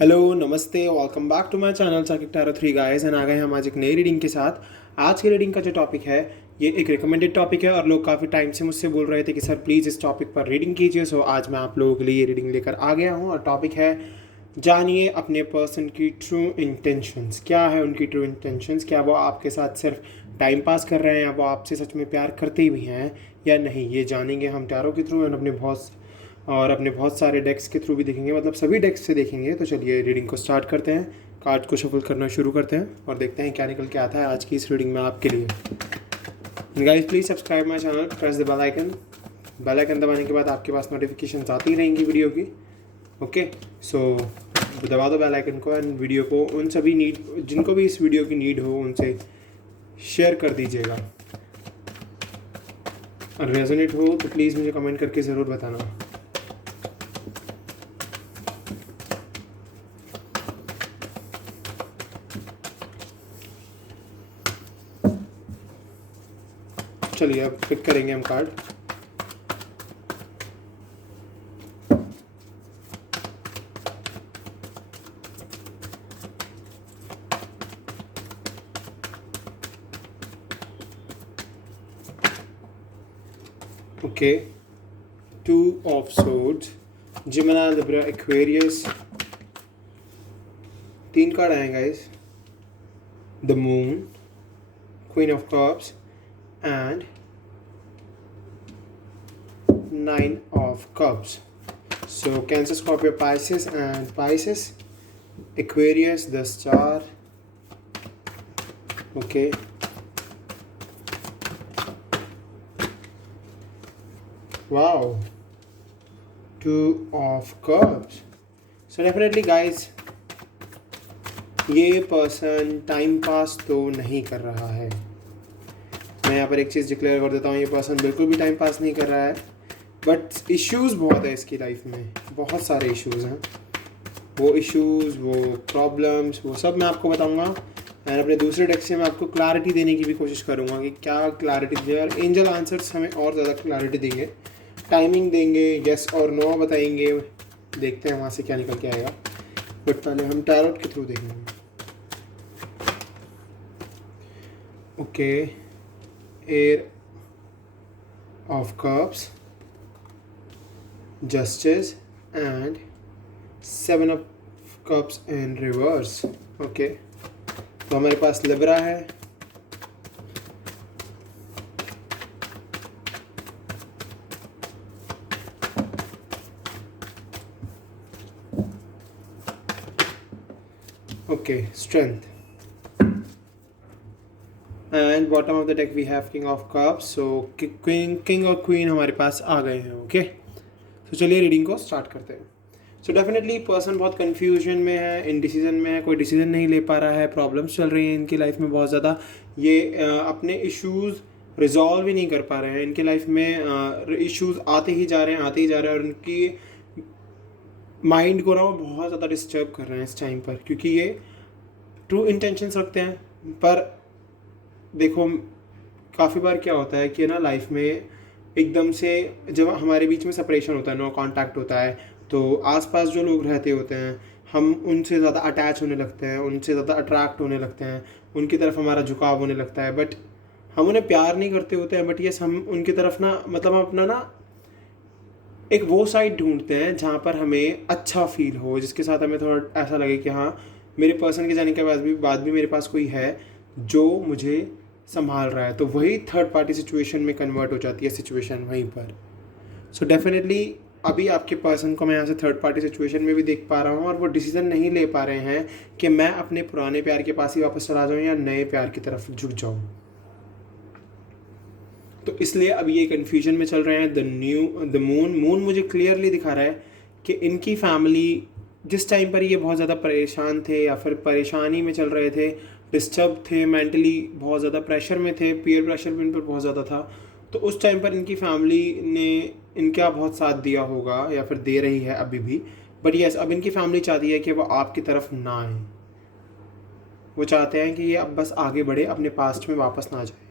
Hello नमस्ते welcome back to my channel Saqib tarot 3 guys and आ गए हम आज एक नई रीडिंग के साथ। आज की रीडिंग का जो टॉपिक है ये एक रिकमेंडेड टॉपिक है और लोग काफ़ी टाइम से मुझसे बोल रहे थे कि सर प्लीज़ इस टॉपिक पर रीडिंग कीजिए। सो आज मैं आप लोगों के लिए ये रीडिंग लेकर आ गया हूँ और टॉपिक है जानिए अपने पर्सन की ट्रू इंटेंशंस। क्या है उनकी ट्रू इंटेंशंस? क्या वो आपके साथ सिर्फ टाइम पास कर रहे हैं या वो आपसे सच में प्यार करते भी हैं या नहीं, ये जानेंगे हम टैरो के थ्रू और अपने बहुत सारे डेक्स के थ्रू भी देखेंगे, मतलब सभी डेक्स से देखेंगे। तो चलिए रीडिंग को स्टार्ट करते हैं, कार्ड को शफल करना शुरू करते हैं और देखते हैं क्या निकल के आता है आज की इस रीडिंग में आपके लिए। Guys please subscribe my channel, press the bell icon. Bell icon दबाने के बाद आपके पास नोटिफिकेशन आती रहेंगी वीडियो की। ओके, सो दबा दो बेल आइकन को एंड वीडियो को उन सभी जिनको भी इस वीडियो की नीड हो उनसे शेयर कर दीजिएगा। और रेजोनेट हो तो प्लीज़ मुझे कमेंट करके ज़रूर बताना। चलिए अब पिक करेंगे हम card. Okay, 2 of swords, Gemini, Libra, Aquarius. 3 card आए guys, the moon, queen of cups and 9 of cups. So Cancer, Scorpio, Pisces and Pisces, Aquarius, the star. Okay, wow, 2 of cups. So definitely guys, ये person time pass तो नहीं कर रहा है। मैं यहाँ पर एक चीज़ डिक्लेयर कर देता हूँ, ये पर्सन बिल्कुल भी टाइम पास नहीं कर रहा है, बट इश्यूज़ बहुत है इसकी लाइफ में, बहुत सारे इश्यूज़ हैं। वो इश्यूज़, वो प्रॉब्लम्स, वो सब मैं आपको बताऊँगा एंड अपने दूसरे डेक से मैं आपको क्लैरिटी देने की भी कोशिश करूँगा कि क्या क्लैरिटी दे। और एंजल आंसर्स हमें और ज़्यादा क्लैरिटी देंगे, टाइमिंग देंगे, येस और नो बताएंगे। देखते हैं वहाँ से क्या निकल के आएगा, बट पहले हम टैरोट के थ्रू देखेंगे। Okay, air of cups, justice and 7 of cups in reverse. Okay, तो हमारे पास लिब्रा है, okay, strength and bottom of the deck we have king of cups. So king और क्वीन हमारे पास आ गए हैं। ओके, तो चलिए रीडिंग को स्टार्ट करते हैं। सो डेफिनेटली पर्सन बहुत कन्फ्यूजन में है, इनडिसीजन में है, कोई डिसीजन नहीं ले पा रहा है, प्रॉब्लम्स चल रही हैं इनकी लाइफ में बहुत ज़्यादा। ये अपने इश्यूज़ रिजॉल्व ही नहीं कर पा रहे हैं। इनके लाइफ में इश्यूज़ आते ही जा रहे हैं, आते ही जा रहे हैं और उनकी माइंड को ना वो बहुत ज़्यादा डिस्टर्ब कर रहे हैं इस टाइम पर, क्योंकि ये ट्रू इंटेंशंस रखते हैं। पर देखो, काफ़ी बार क्या होता है कि ना लाइफ में एकदम से जब हमारे बीच में सेपरेशन होता है, नो कांटेक्ट होता है, तो आसपास जो लोग रहते होते हैं हम उनसे ज़्यादा अटैच होने लगते हैं, उनसे ज़्यादा अट्रैक्ट होने लगते हैं, उनकी तरफ हमारा झुकाव होने लगता है। बट हम उन्हें प्यार नहीं करते होते हैं, बट यस हम उनकी तरफ ना, मतलब हम अपना ना एक वो साइड ढूंढते हैं जहाँ पर हमें अच्छा फील हो, जिसके साथ हमें थोड़ा ऐसा लगे कि हाँ, मेरे पर्सन के जाने के बाद भी मेरे पास कोई है जो मुझे संभाल रहा है। तो वही थर्ड पार्टी सिचुएशन में कन्वर्ट हो जाती है सिचुएशन वहीं पर। सो डेफिनेटली अभी आपके पर्सन को मैं यहाँ से थर्ड पार्टी सिचुएशन में भी देख पा रहा हूँ और वो डिसीजन नहीं ले पा रहे हैं कि मैं अपने पुराने प्यार के पास ही वापस चला जाऊँ या नए प्यार की तरफ झुक जाऊँ। तो इसलिए अभी ये कन्फ्यूजन में चल रहे हैं। द मून मुझे क्लियरली दिखा रहा है कि इनकी फैमिली जिस टाइम पर ये बहुत ज़्यादा परेशान थे या फिर परेशानी में चल रहे थे, डिस्टर्ब थे, मेंटली बहुत ज़्यादा प्रेशर में थे, पीयर प्रेशर भी इन पर बहुत ज़्यादा था, तो उस टाइम पर इनकी फैमिली ने इनका बहुत साथ दिया होगा या फिर दे रही है अभी भी। बट यस, अब इनकी फैमिली चाहती है कि वो आपकी तरफ ना आए। वो चाहते हैं कि ये अब बस आगे बढ़े, अपने पास्ट में वापस ना जाए।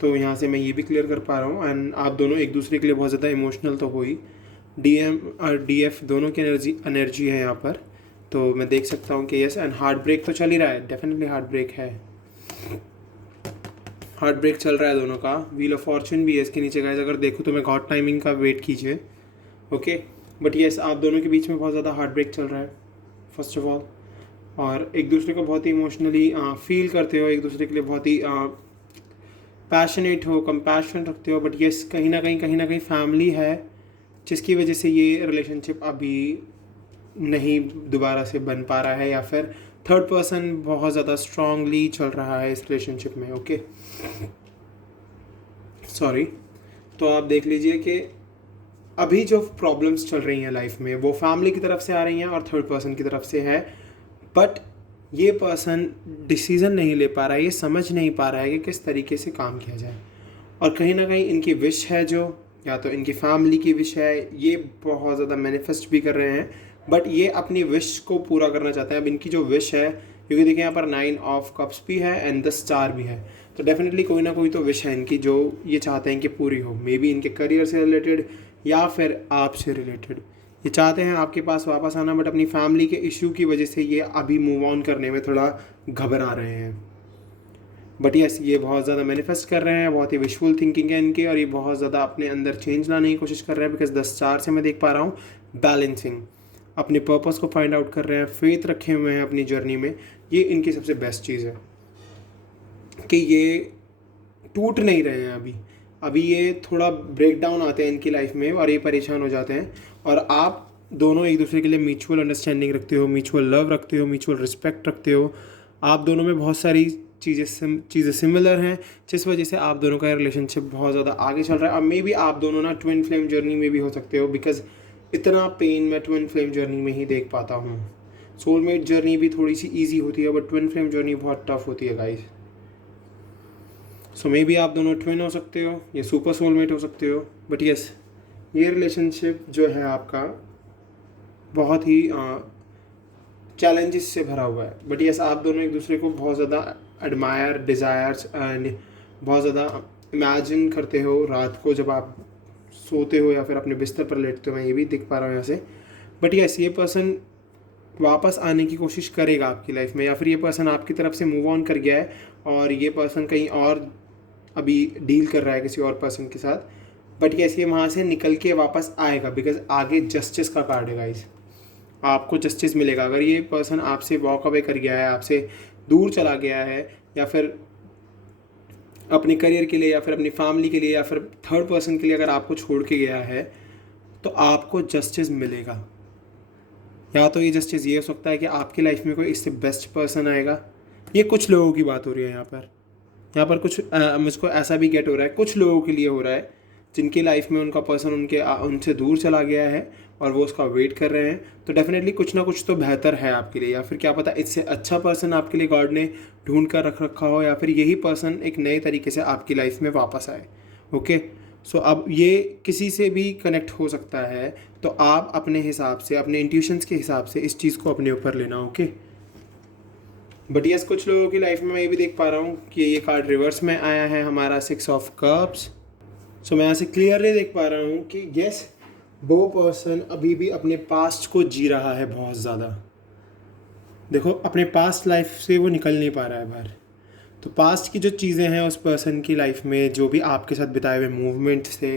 तो यहाँ से मैं ये भी क्लियर कर पा रहा हूँ। एंड आप दोनों एक दूसरे के लिए बहुत ज़्यादा इमोशनल तो हो ही, DM और DF दोनों की एनर्जी है यहाँ पर। तो मैं देख सकता हूँ कि यस, एंड हार्ट ब्रेक तो चल ही रहा है, डेफिनेटली हार्ट ब्रेक है, हार्ट ब्रेक चल रहा है दोनों का। व्हील ऑफ फॉर्चून भी है इसके नीचे गाइस, अगर देखो तो मैं गॉड टाइमिंग का वेट कीजिए, ओके। बट यस, आप दोनों के बीच में बहुत ज़्यादा हार्ट ब्रेक चल रहा है फर्स्ट ऑफ ऑल, और एक दूसरे को बहुत ही इमोशनली फील करते हो, एक दूसरे के लिए बहुत ही पैशनेट हो, कंपैशन रखते हो। बट यस, कहीं ना कहीं फैमिली है जिसकी वजह से ये रिलेशनशिप अभी नहीं दोबारा से बन पा रहा है, या फिर थर्ड पर्सन बहुत ज़्यादा स्ट्रांगली चल रहा है इस रिलेशनशिप में, ओके। सॉरी। तो आप देख लीजिए कि अभी जो प्रॉब्लम्स चल रही हैं लाइफ में वो फैमिली की तरफ से आ रही हैं और थर्ड पर्सन की तरफ से है, बट ये पर्सन डिसीज़न नहीं ले पा रहा है, ये समझ नहीं पा रहा है कि किस तरीके से काम किया जाए। और कहीं ना कहीं इनकी विश है जो, या तो इनकी फैमिली की विश है, ये बहुत ज़्यादा मैनिफेस्ट भी कर रहे हैं, बट ये अपनी विश को पूरा करना चाहते हैं। अब इनकी जो विश है, क्योंकि देखिए यहाँ पर 9 ऑफ कप्स भी है एंड द स्टार भी है, तो डेफिनेटली कोई ना कोई तो विश है इनकी जो ये चाहते हैं कि पूरी हो। मे बी इनके करियर से रिलेटेड या फिर आपसे रिलेटेड, ये चाहते हैं आपके पास वापस आना, बट अपनी फैमिली के इशू की वजह से ये अभी मूव ऑन करने में थोड़ा घबरा रहे हैं। बट यस, ये बहुत ज़्यादा मैनिफेस्ट कर रहे हैं, बहुत ही विजुअल थिंकिंग है इनकी, और ये बहुत ज़्यादा अपने अंदर चेंज लाने की कोशिश कर रहे हैं, बिकॉज 10 से मैं देख पा रहा हूँ बैलेंसिंग, अपने पर्पस को फाइंड आउट कर रहे हैं, फेथ रखे हुए हैं अपनी जर्नी में। ये इनकी सबसे बेस्ट चीज़ है कि ये टूट नहीं रहे हैं अभी ये थोड़ा ब्रेक डाउन आते हैं इनकी लाइफ में और ये परेशान हो जाते हैं, और आप दोनों एक दूसरे के लिए म्यूचुअल अंडरस्टैंडिंग रखते हो, म्यूचुअल लव रखते हो, म्यूचुअल रिस्पेक्ट रखते हो। आप दोनों में बहुत सारी चीज़ें सिमिलर हैं, जिस वजह से आप दोनों का रिलेशनशिप बहुत ज़्यादा आगे चल रहा है। अब मे बी आप दोनों ना ट्विन फ्लेम जर्नी में भी हो सकते हो, बिकॉज इतना पेन मैं ट्विन फ्लेम जर्नी में ही देख पाता हूँ। सोलमेट जर्नी भी थोड़ी सी ईजी होती है, बट ट्विन फ्लेम जर्नी बहुत टफ होती है गाइस। सो मे बी आप दोनों ट्विन हो सकते हो या सुपर सोलमेट हो सकते हो, बट यस, ये रिलेशनशिप जो है आपका बहुत ही चैलेंजेस से भरा हुआ है। बट यस, आप दोनों एक दूसरे को बहुत ज़्यादा एडमायर, डिज़ायर्स एंड बहुत ज़्यादा इमेजिन करते हो रात को जब आप सोते हो या फिर अपने बिस्तर पर लेटते हो, मैं ये भी देख पा रहा हूँ यहाँ से। बट यस, ये पर्सन वापस आने की कोशिश करेगा आपकी लाइफ में, या फिर ये पर्सन आपकी तरफ से मूव ऑन कर गया है और ये पर्सन कहीं और अभी डील कर रहा है किसी और पर्सन के साथ। बट कैसे वहाँ से निकल के वापस आएगा, बिकॉज आगे जस्टिस का कार्ड है गाइस, आपको जस्टिस मिलेगा। अगर ये पर्सन आपसे वॉक अवे कर गया है, आपसे दूर चला गया है, या फिर अपने करियर के लिए या फिर अपनी फैमिली के लिए या फिर थर्ड पर्सन के लिए अगर आपको छोड़ के गया है, तो आपको जस्टिस मिलेगा। या तो ये जस्टिस ये हो सकता है कि आपकी लाइफ में कोई इससे बेस्ट पर्सन आएगा। ये कुछ लोगों की बात हो रही है यहाँ पर कुछ मुझको ऐसा भी गेट हो रहा है, कुछ लोगों के लिए हो रहा है जिनकी लाइफ में उनका पर्सन उनसे दूर चला गया है और वो उसका वेट कर रहे हैं। तो डेफिनेटली कुछ ना कुछ तो बेहतर है आपके लिए, या फिर क्या पता इससे अच्छा पर्सन आपके लिए गॉड ने ढूंढ कर रख रखा हो, या फिर यही पर्सन एक नए तरीके से आपकी लाइफ में वापस आए, ओके। सो अब ये किसी से भी कनेक्ट हो सकता है, तो आप अपने हिसाब से, अपने इंट्यूशंस के हिसाब से इस चीज़ को अपने ऊपर लेना, ओके। बट यस, कुछ लोगों की लाइफ में मैं ये भी देख पा रहा हूँ कि ये कार्ड रिवर्स में आया है, हमारा 6 ऑफ कप्स। सो मैं यहाँ से क्लियरली देख पा रहा हूँ कि यस, वो पर्सन अभी भी अपने पास्ट को जी रहा है बहुत ज़्यादा। देखो, अपने पास्ट लाइफ से वो निकल नहीं पा रहा है बाहर। तो पास्ट की जो चीज़ें हैं उस पर्सन की लाइफ में, जो भी आपके साथ बिताए हुए मूवमेंट्स थे,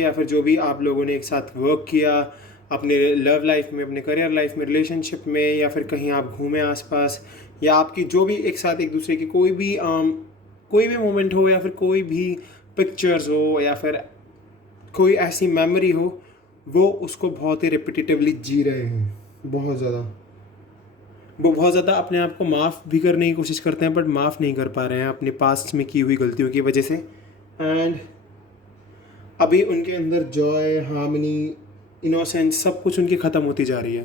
या फिर जो भी आप लोगों ने एक साथ वर्क किया अपने लव लाइफ में, अपने करियर लाइफ में, रिलेशनशिप में, या फिर कहीं आप घूमे आसपास, या आपकी जो भी एक साथ एक दूसरे की कोई भी मोमेंट हो, या फिर कोई भी पिक्चर्स हो, या फिर कोई ऐसी मेमोरी हो, वो उसको बहुत ही रिपीटेटिवली जी रहे हैं। वो बहुत ज़्यादा अपने आप को माफ़ भी करने की कोशिश करते हैं, बट माफ़ नहीं कर पा रहे हैं अपने पास्ट में की हुई गलतियों की वजह से। एंड अभी उनके अंदर जॉय, हार्मनी, इनोसेंस सब कुछ उनकी ख़त्म होती जा रही है,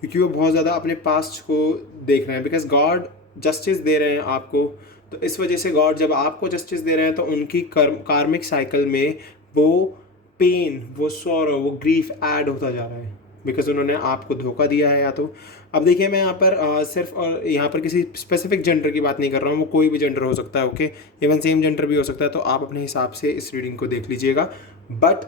क्योंकि वो बहुत ज़्यादा अपने पास्ट को देख रहे हैं। बिकॉज गॉड जस्टिस दे रहे हैं आपको, तो इस वजह से गॉड जब आपको जस्टिस दे रहे हैं, तो उनकी कार्मिक साइकिल में वो पेन, वो सॉरो, वो ग्रीफ ऐड होता जा रहा है, बिकॉज उन्होंने आपको धोखा दिया है। या तो अब देखिए, मैं यहाँ पर सिर्फ और यहाँ पर किसी स्पेसिफिक जेंडर की बात नहीं कर रहा हूँ, वो कोई भी जेंडर हो सकता है, ओके। इवन सेम जेंडर भी हो सकता है, तो आप अपने हिसाब से इस रीडिंग को देख लीजिएगा। बट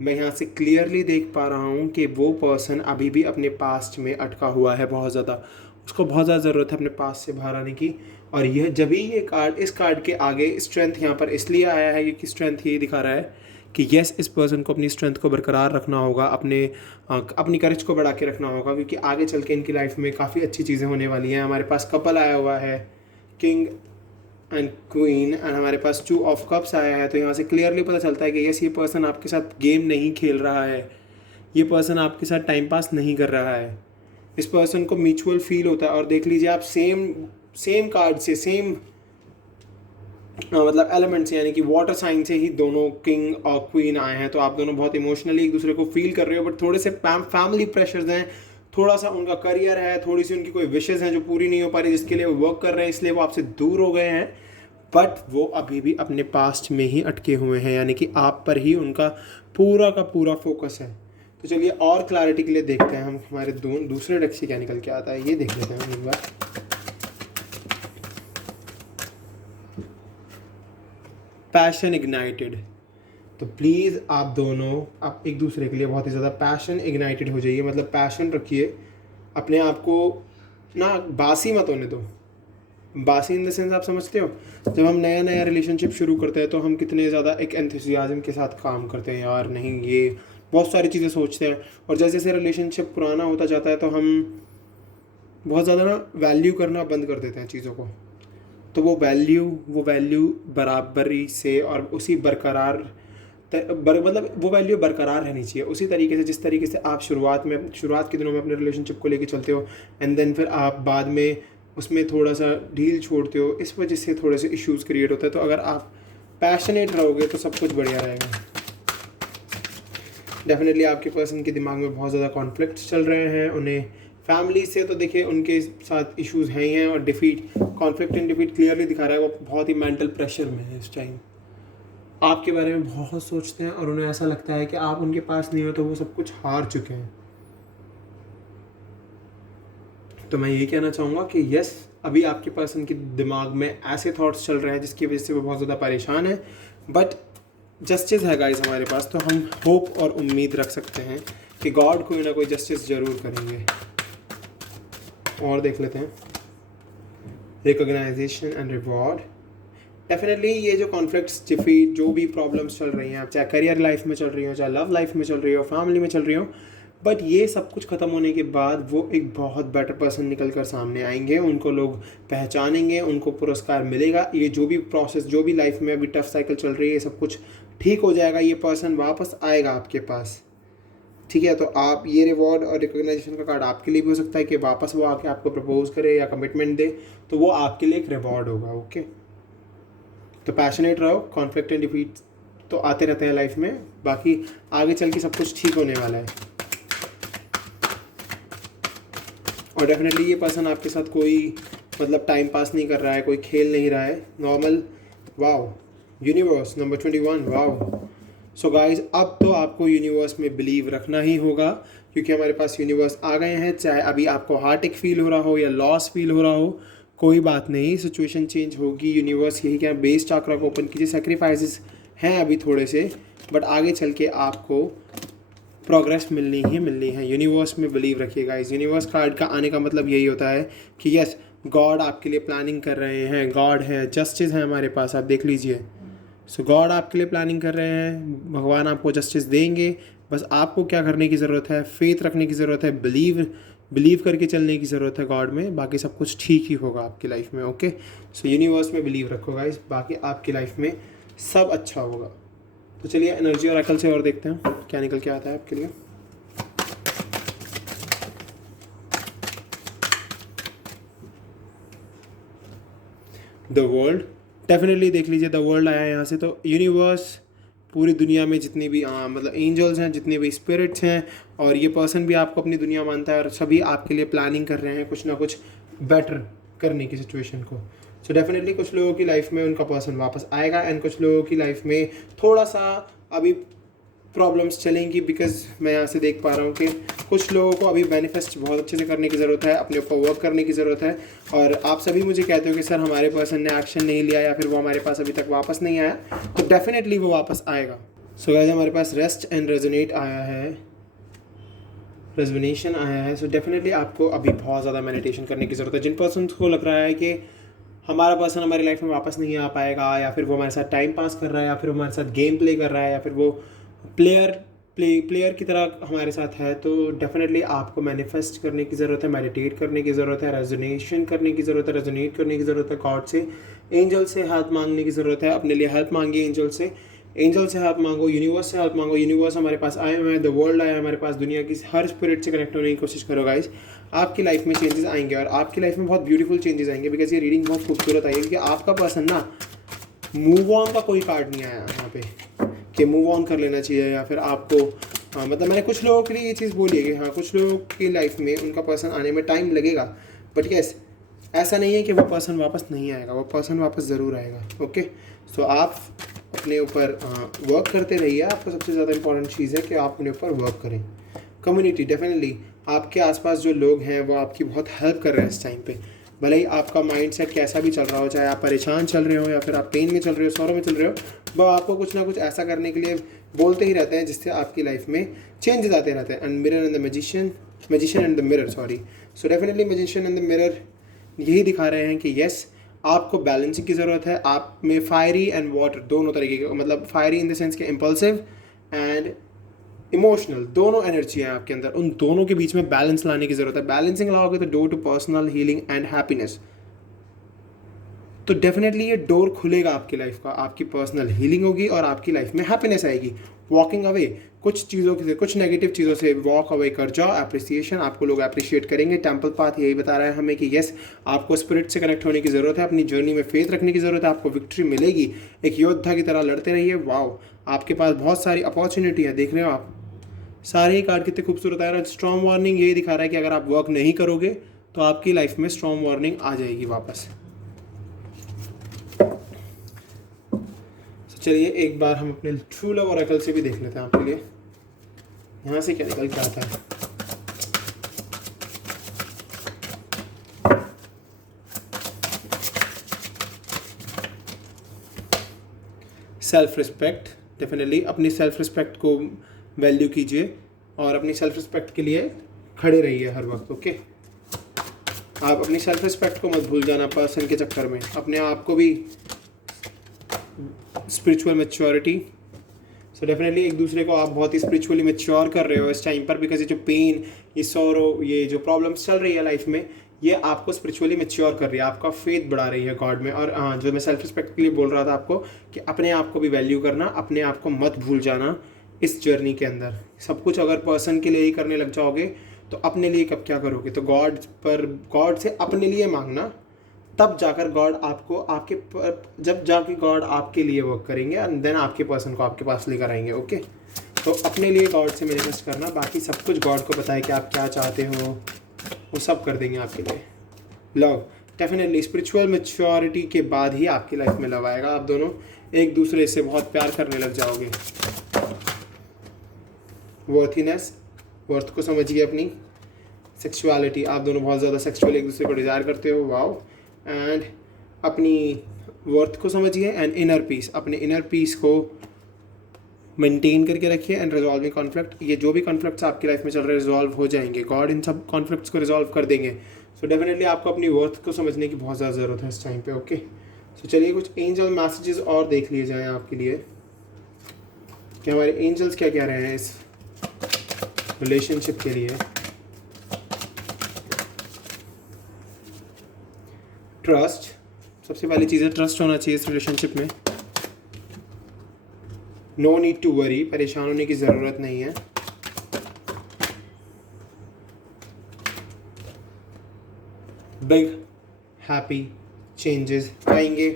मैं यहाँ से क्लियरली देख पा रहा हूँ कि वो पर्सन अभी भी अपने पास्ट में अटका हुआ है बहुत ज़्यादा, उसको बहुत ज़्यादा ज़रूरत है अपने पास्ट से बाहर आने की। और यह जब भी ये कार्ड, इस कार्ड के आगे स्ट्रेंथ यहाँ पर इसलिए आया है क्योंकि स्ट्रेंथ ये दिखा रहा है कि यस, इस पर्सन को अपनी स्ट्रेंथ को बरकरार रखना होगा, अपनी करेज को बढ़ा के रखना होगा, क्योंकि आगे चल के इनकी लाइफ में काफ़ी अच्छी चीज़ें होने वाली हैं। हमारे पास कपल आया हुआ है, किंग एंड क्वीन, एंड हमारे पास 2 ऑफ कप्स आया है। तो यहाँ से क्लियरली पता चलता है कि यस, ये पर्सन आपके साथ गेम नहीं खेल रहा है, ये पर्सन आपके साथ टाइम पास नहीं कर रहा है। इस पर्सन को म्यूचुअल फील होता है। और देख लीजिए आप, सेम कार्ड से, सेम मतलब एलिमेंट से, यानी कि वाटर साइन से ही दोनों किंग और क्वीन आए हैं। तो आप दोनों बहुत इमोशनली एक दूसरे को फील कर रहे हो, बट थोड़े से फैमिली प्रेशर्स हैं, थोड़ा सा उनका करियर है, थोड़ी सी उनकी कोई विशेज़ हैं जो पूरी नहीं हो पा रही, जिसके लिए वो वर्क कर रहे हैं, इसलिए वो आपसे दूर हो गए हैं। बट वो अभी भी अपने पास्ट में ही अटके हुए हैं, यानी कि आप पर ही उनका पूरा का पूरा फोकस है। तो चलिए और क्लैरिटी के लिए देखते हैं हम हमारे दूसरे डेक से क्या निकल के आता है, ये देख लेते हैं एक बार। Passion ignited. तो प्लीज़ आप दोनों, आप एक दूसरे के लिए बहुत ही ज़्यादा पैशन इग्नाइटेड हो जाइए, मतलब पैशन रखिए, अपने आप को ना बासी मत होने दो। बासी इन द सेंस, आप समझते हो, जब हम नया नया रिलेशनशिप शुरू करते हैं तो हम कितने ज़्यादा एक एंथुसियाज्म के साथ काम करते हैं, यार नहीं ये बहुत सारी चीज़ें सोचते हैं। और जैसे जैसे रिलेशनशिप पुराना होता जाता है तो हम बहुत ज़्यादा ना वैल्यू करना बंद कर देते हैं चीज़ों को। तो वो वैल्यू बराबरी से और उसी मतलब वो वैल्यू बरकरार रहनी चाहिए उसी तरीके से जिस तरीके से आप शुरुआत के दिनों में अपने रिलेशनशिप को लेके चलते हो, एंड देन फिर आप बाद में उसमें थोड़ा सा ढील छोड़ते हो, इस वजह से थोड़े से इश्यूज़ क्रिएट होता है। तो अगर आप पैशनेट रहोगे तो सब कुछ बढ़िया रहेगा। डेफिनेटली आपके पर्सन के दिमाग में बहुत ज़्यादा कॉन्फ्लिक्ट्स चल रहे हैं, उन्हें फैमिली से तो देखिए उनके साथ इश्यूज़ हैं ही हैं, और कॉन्फ्लिक्ट एंड डिफीट क्लियरली दिखा रहा है वो बहुत ही मेंटल प्रेशर में है इस टाइम। आपके बारे में बहुत सोचते हैं और उन्हें ऐसा लगता है कि आप उनके पास नहीं हो तो वो सब कुछ हार चुके हैं। तो मैं ये कहना चाहूँगा कि यस, अभी आपके पर्सन के दिमाग में ऐसे थॉट्स चल रहे हैं जिसकी वजह से वो बहुत ज़्यादा परेशान है, बट जस्टिस है गाइस हमारे पास। तो हम होप और उम्मीद रख सकते हैं कि गॉड कोई ना कोई जस्टिस ज़रूर करेंगे। और देख लेते हैं, रिकॉग्नाइजेशन एंड रिवॉर्ड। डेफिनेटली ये जो कॉन्फ्लिक्ट्स, डिफीट, जो भी प्रॉब्लम्स चल रही हैं, आप चाहे करियर लाइफ में चल रही हो, चाहे लव लाइफ में चल रही हो, फैमिली में चल रही हो, बट ये सब कुछ ख़त्म होने के बाद वो एक बहुत बेटर पर्सन निकल कर सामने आएंगे, उनको लोग पहचानेंगे, उनको पुरस्कार मिलेगा। ये जो भी प्रोसेस, जो भी लाइफ में अभी टफ साइकिल चल रही है, ये सब कुछ ठीक हो जाएगा, ये पर्सन वापस आएगा आपके पास, ठीक है। तो आप ये रिवॉर्ड और रिकॉग्नाइजेशन का कार्ड आपके लिए भी हो सकता है कि वापस वो आके आपको प्रपोज करे या कमिटमेंट दे, तो वो आपके लिए एक रिवॉर्ड होगा। ओके, तो पैशनेट रहो। कॉन्फ्लिक्ट एंड डिफीट तो आते रहते हैं लाइफ में, बाकी आगे चल के सब कुछ ठीक होने वाला है। और डेफिनेटली ये पर्सन आपके साथ कोई मतलब टाइम पास नहीं कर रहा है, कोई खेल नहीं रहा है, normal. Wow, universe number 21, wow. So guys, अब तो आपको यूनिवर्स में बिलीव रखना ही होगा, क्योंकि हमारे पास यूनिवर्स आ गए हैं। चाहे अभी आपको हार्ट फील हो रहा हो या लॉस फील हो रहा हो, कोई बात नहीं, सिचुएशन चेंज होगी। यूनिवर्स यही क्या, बेस चाक्रा को ओपन कीजिए। सेक्रीफाइसेस हैं अभी थोड़े से, बट आगे चल के आपको प्रोग्रेस मिलनी है। यूनिवर्स में बिलीव रखिएगा। इस यूनिवर्स कार्ड का आने का मतलब यही होता है कि यस, गॉड आपके लिए प्लानिंग कर रहे हैं, गॉड है, जस्टिस है हमारे पास, आप देख लीजिए। सो गॉड आपके लिए प्लानिंग कर रहे हैं, भगवान आपको जस्टिस देंगे। बस आपको क्या करने की ज़रूरत है, फेथ रखने की ज़रूरत है, बिलीव करके चलने की ज़रूरत है गॉड में, बाकी सब कुछ ठीक ही होगा आपकी लाइफ में। ओके, सो यूनिवर्स में बिलीव रखो गाइस, बाकी आपकी लाइफ में सब अच्छा होगा। तो चलिए एनर्जी और अकल से और देखते हैं क्या निकल के आता है आपके लिए। द वर्ल्ड, डेफिनेटली देख लीजिए, द वर्ल्ड आया है यहाँ से। तो यूनिवर्स, पूरी दुनिया में जितनी भी मतलब एंजल्स हैं, जितने भी स्पिरिट्स हैं, और ये पर्सन भी आपको अपनी दुनिया मानता है, और सभी आपके लिए प्लानिंग कर रहे हैं कुछ ना कुछ बेटर करने की सिचुएशन को। सो डेफिनेटली कुछ लोगों की लाइफ में उनका पर्सन वापस आएगा, एंड कुछ लोगों की लाइफ में थोड़ा सा अभी प्रॉब्लम्स चलेंगी, बिकॉज मैं यहाँ से देख पा रहा हूँ कि कुछ लोगों को अभी मैनिफेस्ट बहुत अच्छे से करने की ज़रूरत है, अपने ऊपर वर्क करने की ज़रूरत है। और आप सभी मुझे कहते हो कि सर हमारे पर्सन ने एक्शन नहीं लिया, या फिर वो हमारे पास अभी तक वापस नहीं आया, तो डेफिनेटली वो वापस आएगा। सो गाइस हमारे पास रेस्ट एंड रेजोनेट आया है, रेजोनेशन आया है। सो डेफिनेटली आपको अभी बहुत ज़्यादा मेडिटेशन करने की ज़रूरत है। जिन पर्सन को लग रहा है कि हमारा पर्सन हमारी लाइफ में वापस नहीं आ पाएगा, या फिर वो हमारे साथ टाइम पास कर रहा है, या फिर हमारे साथ गेम प्ले कर रहा है, या फिर वो प्लेयर की तरह हमारे साथ है, तो डेफिनेटली आपको मैनिफेस्ट करने की ज़रूरत है, मेडिटेट करने की ज़रूरत है, रेजोनेशन करने की ज़रूरत है, रेजोनेट करने की ज़रूरत है, गॉड से, एंजल से हेल्प मांगने की ज़रूरत है। अपने लिए हेल्प मांगिए एंजल से हेल्प मांगो, यूनिवर्स से हेल्प मांगो। यूनिवर्स हमारे पास आए हुए हैं, द वर्ल्ड आया है हमारे पास, दुनिया की हर स्पिरिट से कनेक्ट होने की कोशिश करो गाइस। आपकी लाइफ में चेंजेस आएंगे और आपकी लाइफ में बहुत ब्यूटीफुल चेंजेस आएंगे, बिकॉज ये रीडिंग बहुत खूबसूरत आई है। क्योंकि आपका पर्सन ना, मूव ऑन का कोई कार्ड नहीं आया यहाँ पे कि मूव ऑन कर लेना चाहिए, या फिर आपको मतलब मैंने कुछ लोगों के लिए ये चीज़ बोली है कि हाँ कुछ लोगों की लाइफ में उनका पर्सन आने में टाइम लगेगा, बट यस ऐसा नहीं है कि वो पर्सन वापस नहीं आएगा, वो पर्सन वापस ज़रूर आएगा। ओके, सो आप अपने ऊपर वर्क करते रहिए। आपको सबसे ज़्यादा इंपॉर्टेंट चीज़ है कि आप अपने ऊपर वर्क करें। कम्युनिटी, डेफिनेटली आपके आसपास जो लोग हैं वो आपकी बहुत हेल्प कर रहे हैं इस टाइम पे। भले ही आपका माइंड सेट कैसा भी चल रहा हो, चाहे आप परेशान चल रहे हो या फिर आप पेन में चल रहे हो, सौरों में चल रहे हो, वो आपको कुछ ना कुछ ऐसा करने के लिए बोलते ही रहते हैं जिससे आपकी लाइफ में चेंजेस आते रहते हैं। And mirror and the magician and the mirror, sorry. So definitely magician and the mirror यही दिखा रहे हैं कि येस आपको बैलेंसिंग की ज़रूरत है। आप में फायरी एंड वाटर दोनों तरीके के, मतलब फायरी इन द सेंस के इम्पल्सिव एंड इमोशनल, दोनों एनर्जी हैं आपके अंदर, उन दोनों के बीच में बैलेंस लाने की ज़रूरत है। बैलेंसिंग लाओगे तो door to personal healing and happiness, तो डेफिनेटली ये डोर खुलेगा आपकी लाइफ का, आपकी पर्सनल हीलिंग होगी और आपकी लाइफ में हैप्पीनेस आएगी। वॉकिंग अवे, कुछ चीज़ों से, कुछ नेगेटिव चीज़ों से वॉक अवे कर जाओ। एप्रिसिएशन, आपको लोग अप्रिशिएट करेंगे। टेम्पल पाथ यही बता रहा है हमें कि येस आपको स्पिरिट से कनेक्ट होने की ज़रूरत है, अपनी जर्नी में फेथ रखने की ज़रूरत है, आपको विक्ट्री मिलेगी। एक योद्धा की तरह लड़ते रहिए। वाओ, आपके पास बहुत सारी अपॉर्चुनिटी है, देख रहे हो आप, सारे ही कार्ड कितने खूबसूरत आ रहे हैं। स्ट्रॉन्ग वार्निंग यही दिखा रहा है कि अगर आप वर्क नहीं करोगे तो आपकी लाइफ में स्ट्रॉन्ग वार्निंग आ जाएगी वापस। चलिए एक बार हम अपने ट्रू लव ओरेकल से भी देख लेते हैं आपके लिए, यहाँ से क्या निकल के आता है। सेल्फ रिस्पेक्ट, डेफिनेटली अपनी सेल्फ रिस्पेक्ट को वैल्यू कीजिए और अपनी सेल्फ रिस्पेक्ट के लिए खड़े रहिए हर वक्त। ओके, आप अपनी सेल्फ रिस्पेक्ट को मत भूल जाना पर्सन के चक्कर में। अपने आप को भी स्पिरिचुअल मैच्योरिटी, सो डेफिनेटली एक दूसरे को आप बहुत ही स्पिरिचुअली मैच्योर कर रहे हो इस टाइम पर, बिकॉज ये जो पेन, ये सौरो, ये जो प्रॉब्लम्स चल रही है लाइफ में, ये आपको स्पिरिचुअली मैच्योर कर रही है, आपका फेथ बढ़ा रही है गॉड में। और हाँ, जो मैं सेल्फ रिस्पेक्ट के लिए बोल रहा था आपको कि अपने आप को भी वैल्यू करना, अपने आप को मत भूल जाना इस जर्नी के अंदर। सब कुछ अगर पर्सन के लिए ही करने लग जाओगे तो अपने लिए कब क्या करोगे। तो गॉड से अपने लिए मांगना, तब जाकर गॉड आपको जब जाके गॉड आपके लिए वर्क करेंगे एंड देन आपके पर्सन को आपके पास लेकर आएंगे। ओके, तो अपने लिए गॉड से मैनिफेस्ट करना, बाकी सब कुछ गॉड को पता है कि आप क्या चाहते हो, वो सब कर देंगे आपके लिए। लव, डेफिनेटली स्पिरिचुअल मैच्योरिटी के बाद ही आपकी लाइफ में लव आएगा। आप दोनों एक दूसरे से बहुत प्यार करने लग जाओगे। वर्थीनेस, वर्थ को समझिए अपनी। सेक्सुअलिटी, आप दोनों बहुत ज़्यादा सेक्सुअली एक दूसरे को डिज़ायर करते हो। वाओ, एंड अपनी वर्थ को समझिए। एंड इनर पीस, अपने इनर पीस को मेंटेन करके रखिए। एंड रिजॉल्विंग कॉन्फ्लिक्ट, ये जो भी कॉन्फ्लिक्ट्स आपकी लाइफ में चल रहे हैं रिजॉल्व हो जाएंगे, गॉड इन सब कॉन्फ्लिक्ट्स को रिजॉल्व कर देंगे। सो डेफिनेटली आपको अपनी वर्थ को समझने की बहुत ज़्यादा ज़रूरत है इस टाइम पे। ओके, सो चलिए कुछ एंजल मैसेजेस और देख लिए जाएँ आपके लिए कि हमारे एंजल्स क्या कह रहे हैं इस रिलेशनशिप के लिए। ट्रस्ट, सबसे पहली चीज़ है ट्रस्ट होना चाहिए इस रिलेशनशिप में। नो नीड टू वरी, परेशान होने की ज़रूरत नहीं है। बिग हैप्पी चेंजेस आएंगे।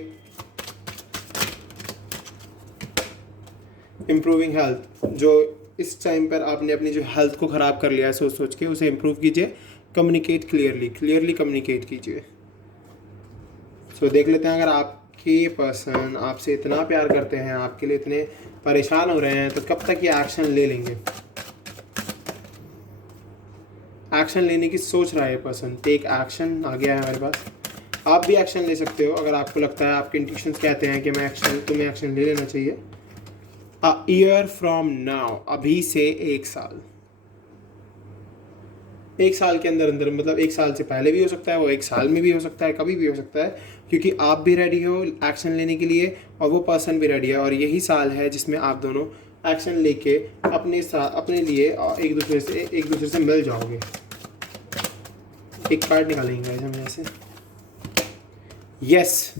इम्प्रूविंग हेल्थ, जो इस टाइम पर आपने अपनी जो हेल्थ को ख़राब कर लिया है सोच सोच के, उसे इम्प्रूव कीजिए। कम्युनिकेट क्लियरली कम्युनिकेट कीजिए। सो देख लेते हैं, अगर आपके पर्सन आपसे इतना प्यार करते हैं, आपके लिए इतने परेशान हो रहे हैं, तो कब तक ये एक्शन ले लेंगे। एक्शन लेने की सोच रहा है पर्सन, टेक एक्शन आ गया है हमारे पास। आप भी एक्शन ले सकते हो अगर आपको लगता है, आपके इंट्यूशंस कहते हैं कि तुम्हें एक्शन ले लेना चाहिए। अ ईयर फ्रॉम नाउ, अभी से 1 साल। 1 साल के अंदर अंदर मतलब 1 साल से पहले भी हो सकता है, वो 1 साल में भी हो सकता है, कभी भी हो सकता है, क्योंकि आप भी रेडी हो एक्शन लेने के लिए और वो पर्सन भी रेडी है, और यही साल है जिसमें आप दोनों एक्शन लेके अपने साथ अपने लिए एक दूसरे से मिल जाओगे। एक कार्ड निकालेंगे गाइस हम ऐसे। यस,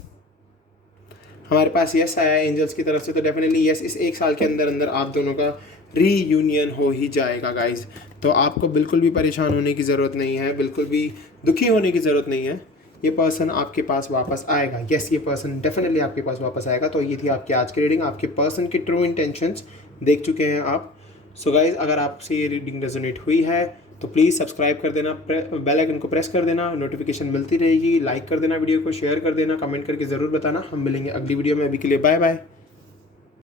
हमारे पास यस आया है एंजल्स की तरफ से, तो डेफिनेटली यस, इस 1 साल के अंदर अंदर आप दोनों का रीयूनियन हो ही जाएगा गाइस। तो आपको बिल्कुल भी परेशान होने की ज़रूरत नहीं है, बिल्कुल भी दुखी होने की ज़रूरत नहीं है। ये पर्सन आपके पास वापस आएगा। यस, ये पर्सन डेफिनेटली आपके पास वापस आएगा। तो ये थी आपकी आज की रीडिंग। आपके पर्सन की ट्रू इंटेंशंस देख चुके हैं आप। सो गाइज, अगर आपसे ये रीडिंग रेजोनेट हुई है तो प्लीज़ सब्सक्राइब कर देना, बेल आइकन को प्रेस कर देना, नोटिफिकेशन मिलती रहेगी। लाइक कर देना, वीडियो को शेयर कर देना, कमेंट करके ज़रूर बताना। हम मिलेंगे अगली वीडियो में। अभी के लिए बाय बाय।